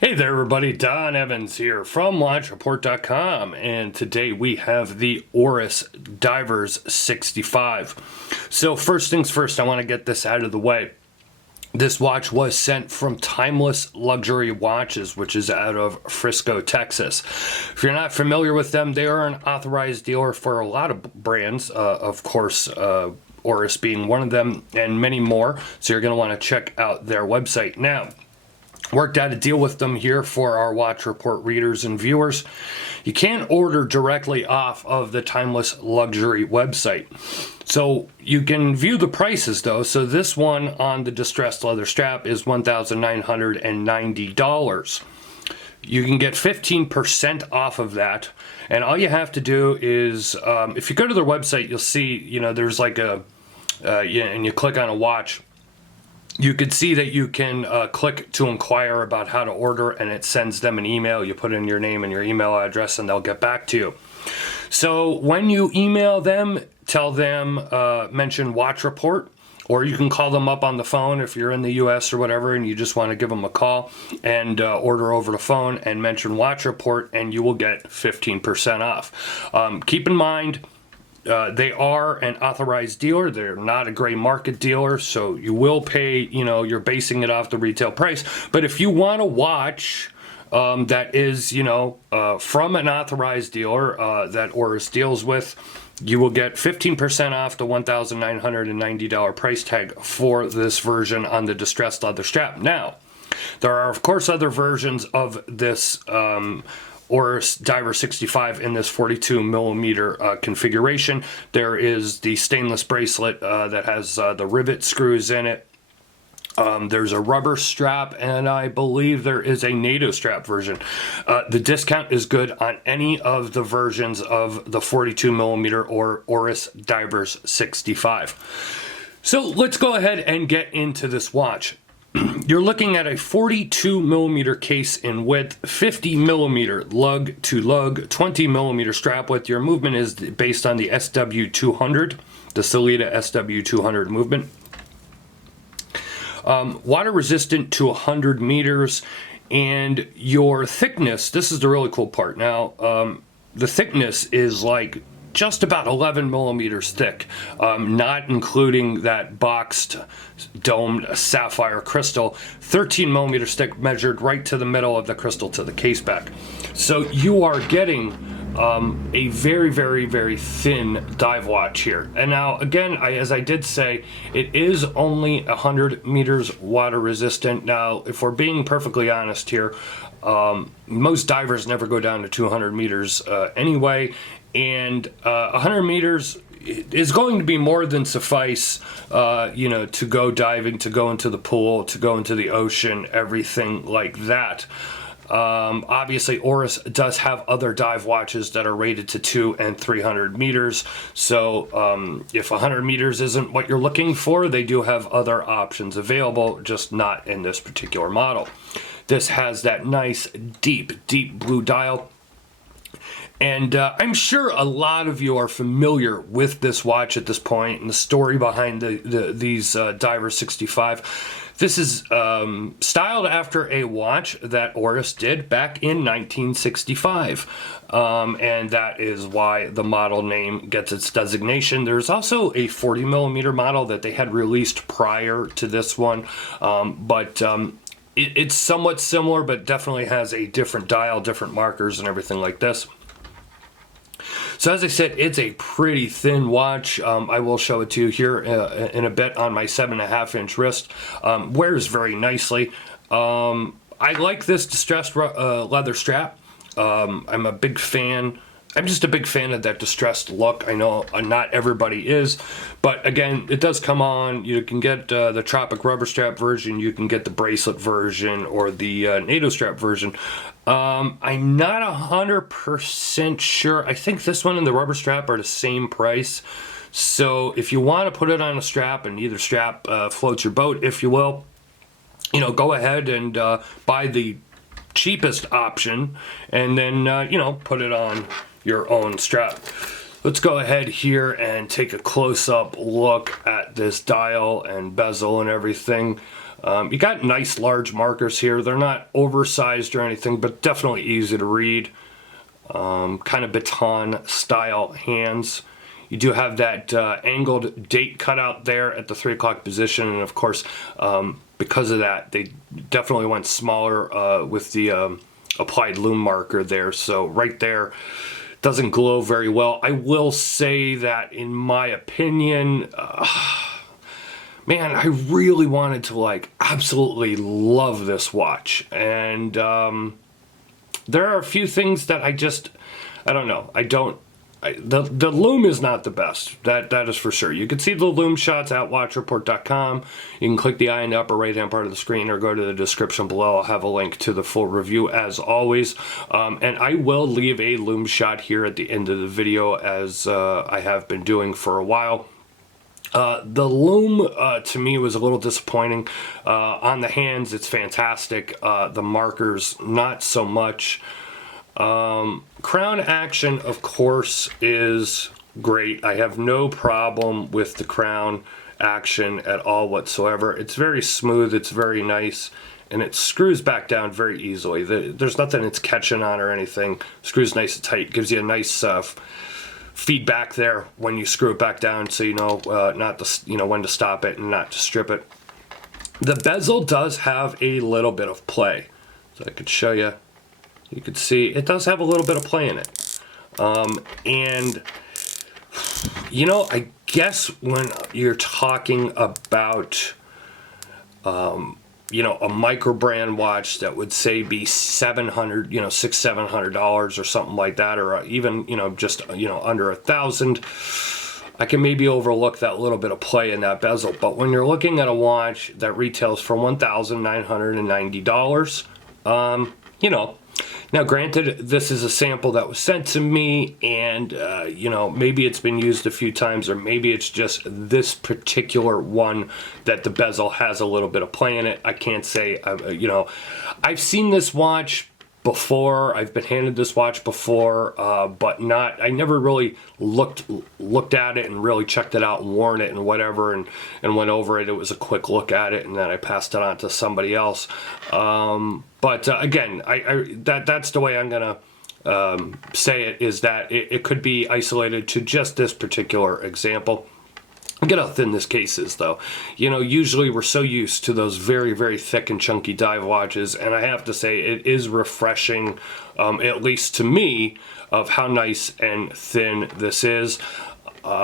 Hey there everybody, Don Evans here from Watchreport.com, and today we have the Oris Divers 65. So first things first, I want to get this out of the way. This watch was sent from Timeless Luxury Watches, which is out of Frisco, Texas. If you're not familiar with them, they are an authorized dealer for a lot of brands, of course, Oris being one of them, and many more. So you're going to want to check out their website. Now, worked out a deal with them here for our Watch Report readers and viewers. You can order directly off of the Timeless Luxury website. So you can view the prices though. So this one on the distressed leather strap is $1,990. You can get 15% off of that. And all you have to do is, if you go to their website, you'll see, there's like and you click on a watch. You could see that you can click to inquire about how to order, and it sends them an email. You put in your name and your email address, and they'll get back to you. So when you email them, tell them, mention Watchreport, or you can call them up on the phone if you're in the US or whatever, and you just want to give them a call and order over the phone and mention Watchreport, and you will get 15% off. Keep in mind, they are an authorized dealer. They're not a gray market dealer, so you will pay, you're basing it off the retail price. But if you want a watch that is, from an authorized dealer that Oris deals with, you will get 15% off the $1,990 price tag for this version on the distressed leather strap. Now, there are, of course, other versions of this Oris Divers 65 in this 42 millimeter configuration. There is the stainless bracelet that has the rivet screws in it. There's a rubber strap, and I believe there is a NATO strap version. The discount is good on any of the versions of the 42 millimeter or Oris Divers 65. So let's go ahead and get into this watch. You're looking at a 42 millimeter case in width, 50 millimeter lug to lug, 20 millimeter strap width. Your movement is based on the SW200, the Sellita SW200 movement. Water resistant to 100 meters, and your thickness, this is the really cool part. Now, the thickness is like just about 11 millimeters thick, not including that boxed domed sapphire crystal. 13 millimeters thick, measured right to the middle of the crystal to the case back. So you are getting a very, very, very thin dive watch here. And now again, as I did say, it is only 100 meters water resistant. Now, if we're being perfectly honest here, most divers never go down to 200 meters anyway, and 100 meters is going to be more than suffice, to go diving, to go into the pool, to go into the ocean, everything like that. Obviously, Oris does have other dive watches that are rated to 200 and 300 meters. So if 100 meters isn't what you're looking for, they do have other options available, just not in this particular model. This has that nice, deep, deep blue dial. And I'm sure a lot of you are familiar with this watch at this point and the story behind these Divers 65. This is styled after a watch that Oris did back in 1965. And that is why the model name gets its designation. There's also a 40 millimeter model that they had released prior to this one. It's somewhat similar, but definitely has a different dial, different markers and everything like this. So as I said, it's a pretty thin watch. I will show it to you here in a bit on my 7.5 inch wrist. Wears very nicely. I like this distressed leather strap. I'm a big fan. I'm just a big fan of that distressed look. I know not everybody is, but again, it does come on. You can get the Tropic rubber strap version, you can get the bracelet version, or the NATO strap version. I'm not 100% sure. I think this one and the rubber strap are the same price. So if you want to put it on a strap, and either strap floats your boat, if you will, go ahead and buy the cheapest option, and then put it on your own strap. Let's go ahead here and take a close-up look at this dial and bezel and everything. You got nice large markers here. They're not oversized or anything, but definitely easy to read. Kind of baton style hands. You do have that angled date cutout there at the 3 o'clock position, and of course, because of that, they definitely went smaller with the applied lume marker there. So right there, doesn't glow very well. I will say that, in my opinion, man, I really wanted to like absolutely love this watch, and there are a few things that I don't know. The lume is not the best. That is for sure. You can see the lume shots at watchreport.com. You can click the eye in the upper right hand part of the screen or go to the description below. I'll have a link to the full review as always. And I will leave a lume shot here at the end of the video, as I have been doing for a while. The lume to me was a little disappointing. On the hands, it's fantastic. The markers, not so much. Crown action, of course, is great. I have no problem with the crown action at all whatsoever. It's very smooth, it's very nice, and it screws back down very easily. There's nothing it's catching on or anything. Screws nice and tight, gives you a nice feedback there when you screw it back down, so you know when to stop it and not to strip it. The bezel does have a little bit of play, so I could show you. You can see it does have a little bit of play in it. And, you know, I guess when you're talking about, you know, a micro brand watch that would say be $700, you know, $600-700 or something like that, or even, you know, just, you know, under $1,000, I can maybe overlook that little bit of play in that bezel. But when you're looking at a watch that retails for $1,990, you know, now, granted, this is a sample that was sent to me, and, you know, maybe it's been used a few times, or maybe it's just this particular one that the bezel has a little bit of play in it. I can't say, you know, I've seen this watch before. I've been handed this watch before, but I never really looked at it and really checked it out and worn it and whatever, and went over it. It was a quick look at it, and then I passed it on to somebody else. But again, that's the way I'm gonna say it, is that it could be isolated to just this particular example. Look at how thin this case is, though. You know, usually we're so used to those very, very thick and chunky dive watches, and I have to say it is refreshing, at least to me, of how nice and thin this is.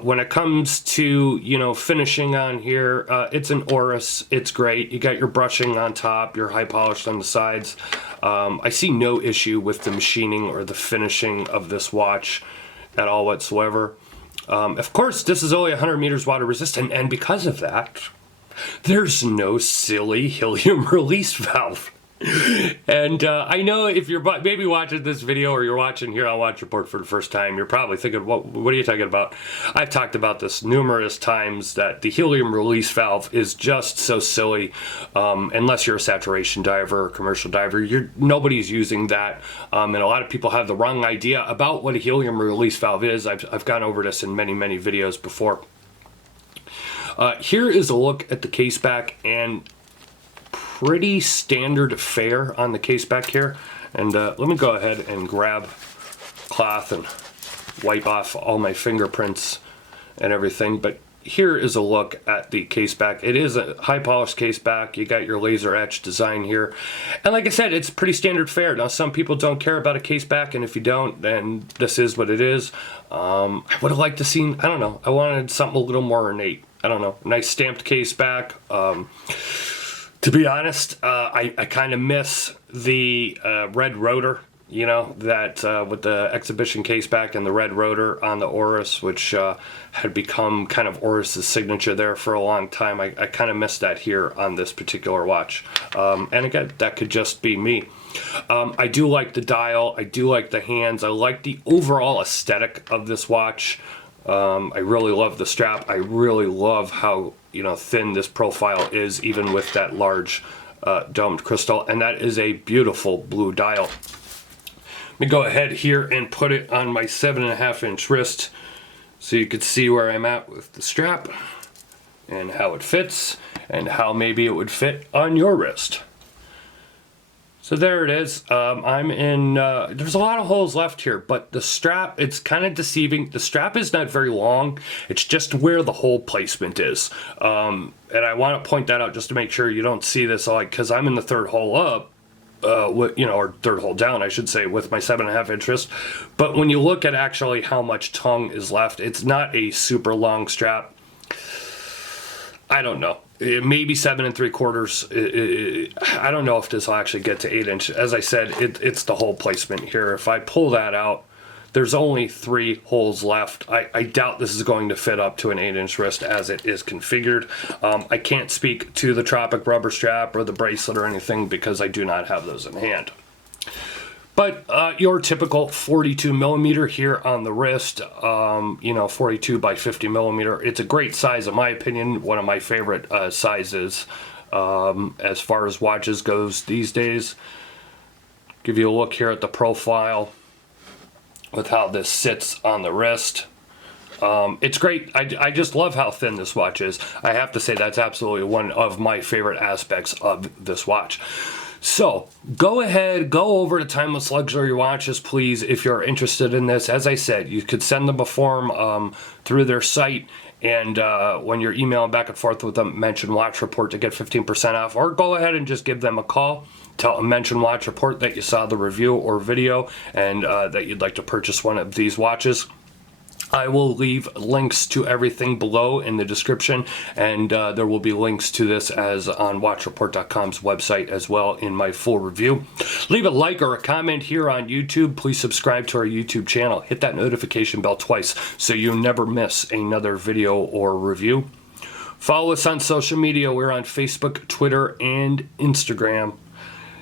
When it comes to, you know, finishing on here, it's an Oris. It's great. You got your brushing on top, your high polished on the sides. I see no issue with the machining or the finishing of this watch at all whatsoever. Of course, this is only 100 meters water resistant, and because of that, there's no silly helium release valve. And I know if you're maybe watching this video, or you're watching here on Watchreport for the first time, you're probably thinking, what are you talking about? I've talked about this numerous times, that the helium release valve is just so silly. Unless you're a saturation diver or commercial diver, nobody's using that. And a lot of people have the wrong idea about what a helium release valve is. I've gone over this in many, many videos before. Here is a look at the case back, and pretty standard fare on the case back here. And let me go ahead and grab cloth and wipe off all my fingerprints and everything. But here is a look at the case back. It is a high polished case back. You got your laser etched design here, and like I said, it's pretty standard fare. Now, some people don't care about a case back, and if you don't, then this is what it is. I would have liked to see, I don't know, I wanted something a little more ornate. I don't know, nice stamped case back. To be honest, I kind of miss the red rotor, you know, that with the exhibition case back and the red rotor on the Oris, which had become kind of Oris's signature there for a long time. I kind of miss that here on this particular watch. And again, that could just be me. I do like the dial. I do like the hands. I like the overall aesthetic of this watch. I really love the strap. I really love how, you know, thin this profile is, even with that large domed crystal, and that is a beautiful blue dial. Let me go ahead here and put it on my 7.5-inch wrist so you can see where I'm at with the strap and how it fits. and how maybe it would fit on your wrist. So there it is. I'm in, there's a lot of holes left here, but the strap, it's kind of deceiving. The strap is not very long. It's just where the hole placement is. And I want to point that out just to make sure you don't see this, like, because I'm in the third hole up, or third hole down, I should say, with my 7.5 inch wrist. But when you look at actually how much tongue is left, it's not a super long strap. I don't know. Maybe 7 3/4. I don't know if this will actually get to 8 inch. As I said, it's the hole placement here. If I pull that out, there's only 3 holes left. I doubt this is going to fit up to an 8 inch wrist as it is configured. I can't speak to the Tropic rubber strap or the bracelet or anything because I do not have those in hand. But your typical 42 millimeter here on the wrist, 42 by 50 millimeter. It's a great size in my opinion, one of my favorite sizes as far as watches goes these days. Give you a look here at the profile with how this sits on the wrist. It's great. I just love how thin this watch is. I have to say that's absolutely one of my favorite aspects of this watch. So go ahead, go over to Timeless Luxury Watches, please, if you're interested in this. As I said, you could send them a form through their site, and when you're emailing back and forth with them, mention Watchreport to get 15% off, or go ahead and just give them a call. Mention Watchreport that you saw the review or video and that you'd like to purchase one of these watches. I will leave links to everything below in the description, and there will be links to this as on Watchreport.com's website as well in my full review. Leave a like or a comment here on YouTube. Please subscribe to our YouTube channel. Hit that notification bell twice so you never miss another video or review. Follow us on social media. We're on Facebook, Twitter, and Instagram.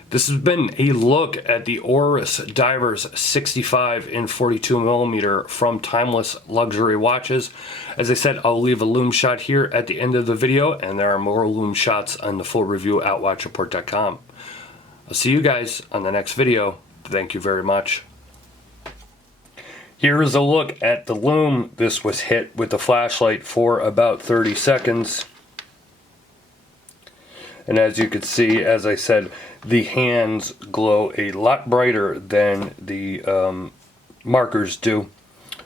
This has been a look at the Oris Divers 65 in 42 millimeter from Timeless Luxury Watches. As I said, I'll leave a lume shot here at the end of the video, and there are more lume shots on the full review at Watchreport.com. I'll see you guys on the next video. Thank you very much. Here is a look at the lume. This was hit with the flashlight for about 30 seconds. And as you can see, as I said, the hands glow a lot brighter than the markers do.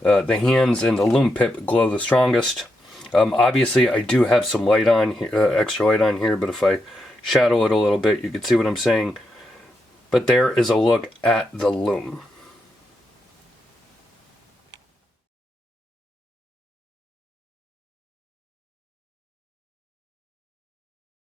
The hands and the lume pip glow the strongest. Obviously, I do have some light on here, extra light on here, but if I shadow it a little bit, you can see what I'm saying. But there is a look at the lume.